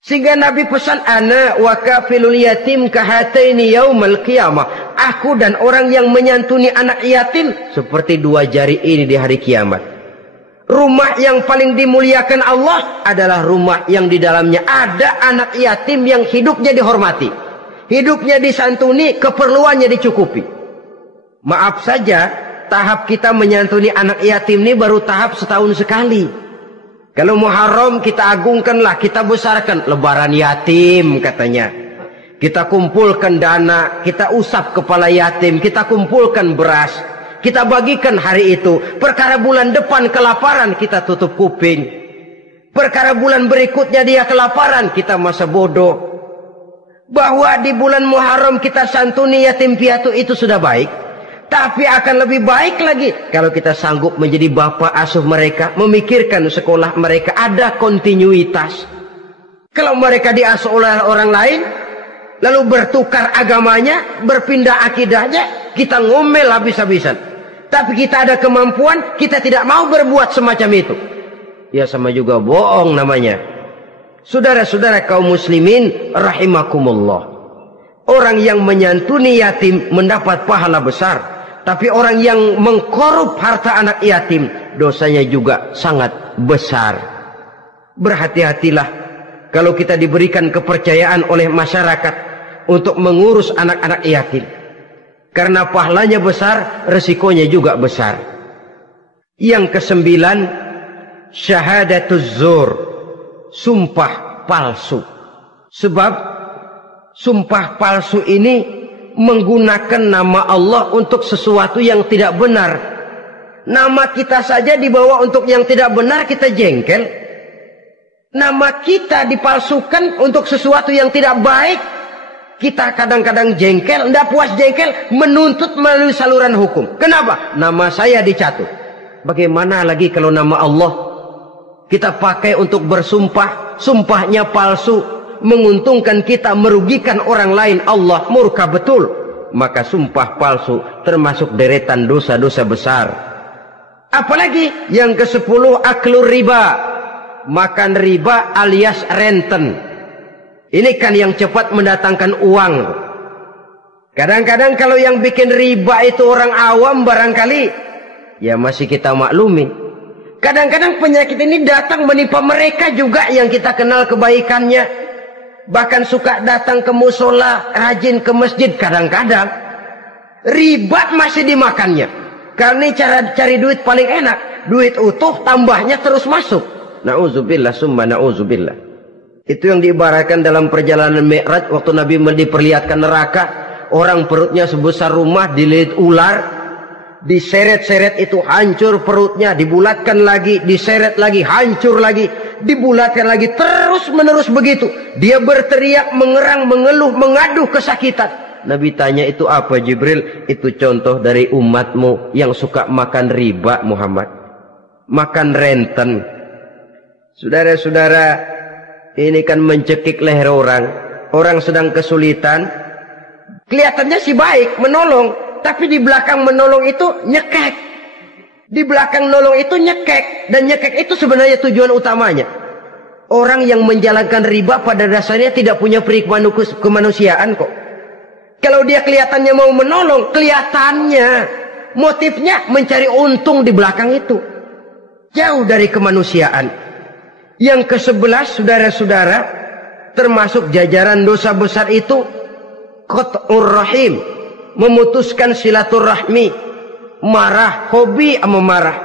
Sehingga Nabi pesan, ana wa kafilul yatim kahataini yaumal qiyamah. Aku dan orang yang menyantuni anak yatim seperti dua jari ini di hari kiamat. Rumah yang paling dimuliakan Allah adalah rumah yang di dalamnya ada anak yatim yang hidupnya dihormati, hidupnya disantuni, keperluannya dicukupi. Maaf saja, tahap kita menyantuni anak yatim ini baru tahap setahun sekali. Kalau Muharram kita agungkanlah, kita besarkan. Lebaran yatim katanya. Kita kumpulkan dana, kita usap kepala yatim, kita kumpulkan beras, kita bagikan hari itu. Perkara bulan depan kelaparan, kita tutup kuping. Perkara bulan berikutnya dia kelaparan, kita masa bodoh. Bahwa di bulan Muharram kita santuni yatim piatu itu sudah baik. Tapi akan lebih baik lagi kalau kita sanggup menjadi bapak asuh mereka, memikirkan sekolah mereka, ada kontinuitas. Kalau mereka diasuh oleh orang lain, lalu bertukar agamanya, berpindah akidahnya, kita ngomel habis-habisan. Tapi kita ada kemampuan, kita tidak mau berbuat semacam itu. Ya sama juga bohong namanya. Saudara-saudara kaum muslimin rahimakumullah. Orang yang menyantuni yatim mendapat pahala besar. Tapi orang yang mengkorup harta anak yatim, dosanya juga sangat besar. Berhati-hatilah kalau kita diberikan kepercayaan oleh masyarakat untuk mengurus anak-anak yatim. Karena pahalanya besar, resikonya juga besar. Yang kesembilan, syahadatuz zur, sumpah palsu. Sebab sumpah palsu ini menggunakan nama Allah untuk sesuatu yang tidak benar. Nama kita saja dibawa untuk yang tidak benar, kita jengkel. Nama kita dipalsukan untuk sesuatu yang tidak baik, kita kadang-kadang jengkel. Tidak puas jengkel, menuntut melalui saluran hukum. Kenapa? Nama saya dicatut. Bagaimana lagi kalau nama Allah kita pakai untuk bersumpah, sumpahnya palsu, menguntungkan kita, merugikan orang lain, Allah murka betul. Maka sumpah palsu termasuk deretan dosa-dosa besar. Apalagi yang ke-10, aklur riba, makan riba alias renten. Ini kan yang cepat mendatangkan uang. Kadang-kadang kalau yang bikin riba itu orang awam barangkali, ya masih kita maklumi. Kadang-kadang penyakit ini datang menimpa mereka juga yang kita kenal kebaikannya. Bahkan suka datang ke musola, rajin ke masjid. Kadang-kadang riba masih dimakannya. Karena cara cari duit paling enak. Duit utuh, tambahnya terus masuk. Na'udzubillah summa na'udzubillah. Itu yang diibaratkan dalam perjalanan Mi'raj waktu Nabi diperlihatkan neraka. Orang perutnya sebesar rumah dililit ular, diseret-seret itu hancur perutnya, dibulatkan lagi, diseret lagi, hancur lagi, dibulatkan lagi, terus menerus begitu. Dia berteriak, mengerang, mengeluh, mengaduh kesakitan. Nabi tanya, itu apa Jibril? Itu contoh dari umatmu yang suka makan riba Muhammad, makan renten. Saudara-saudara, ini kan mencekik leher orang. Orang sedang kesulitan, kelihatannya sih baik, menolong. Tapi di belakang menolong itu nyekek. Di belakang nolong itu nyekek. Dan nyekek itu sebenarnya tujuan utamanya. Orang yang menjalankan riba pada dasarnya tidak punya perikman kemanusiaan kok. Kalau dia kelihatannya mau menolong, kelihatannya motifnya mencari untung di belakang itu. Jauh dari kemanusiaan. Yang ke-11, saudara-saudara, termasuk jajaran dosa besar itu qat'ur rahim, memutuskan silaturahmi. Marah, hobi sama marah.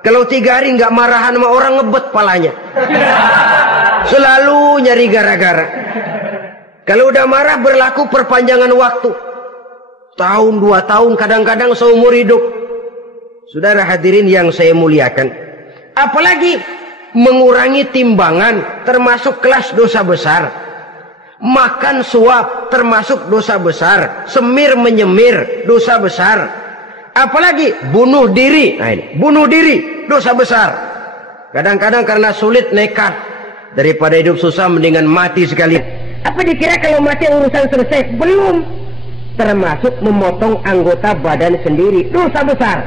Kalau 3 hari nggak marahan sama orang, ngebet palanya. Selalu nyari gara-gara. Kalau udah marah berlaku perpanjangan waktu. Tahun, 2 tahun, kadang-kadang seumur hidup. Saudara hadirin yang saya muliakan. Apalagi mengurangi timbangan termasuk kelas dosa besar. Makan suap termasuk dosa besar. Semir menyemir dosa besar. Apalagi bunuh diri. Nah ini, bunuh diri dosa besar. Kadang-kadang karena sulit nekat, daripada hidup susah mendingan mati sekali. Apa dikira kalau mati urusan selesai? Belum. Termasuk memotong anggota badan sendiri, dosa besar.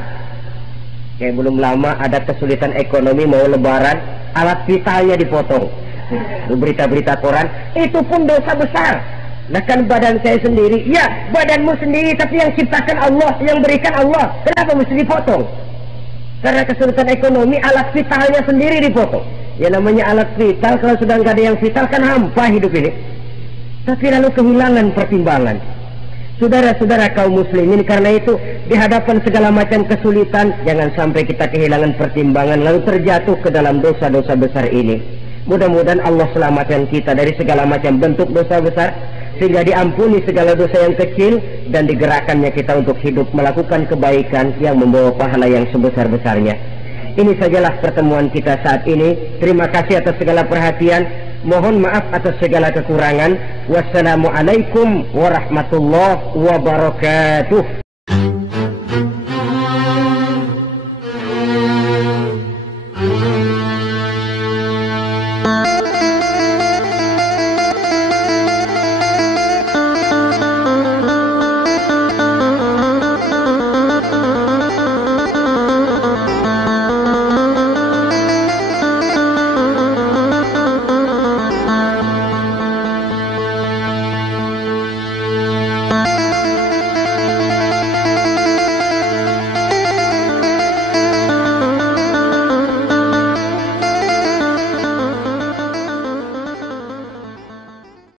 Kayak belum lama ada kesulitan ekonomi, mau lebaran, alat vitalnya dipotong. Berita-berita koran, itu pun dosa besar. Nah kan badan saya sendiri. Ya, badanmu sendiri, tapi yang ciptakan Allah, yang berikan Allah. Kenapa mesti dipotong? Karena kesulitan ekonomi, alat vitalnya sendiri dipotong. Ya namanya alat vital, kalau sudah nggak ada yang vital kan hampa hidup ini. Tapi lalu kehilangan pertimbangan. Saudara-saudara kaum muslimin, karena itu di hadapan segala macam kesulitan, jangan sampai kita kehilangan pertimbangan lalu terjatuh ke dalam dosa-dosa besar ini. Mudah-mudahan Allah selamatkan kita dari segala macam bentuk dosa besar, sehingga diampuni segala dosa yang kecil, dan digerakkannya kita untuk hidup melakukan kebaikan yang membawa pahala yang sebesar-besarnya. Ini sajalah pertemuan kita saat ini. Terima kasih atas segala perhatian. Mohon maaf atas segala kekurangan. Wassalamualaikum warahmatullahi wabarakatuh.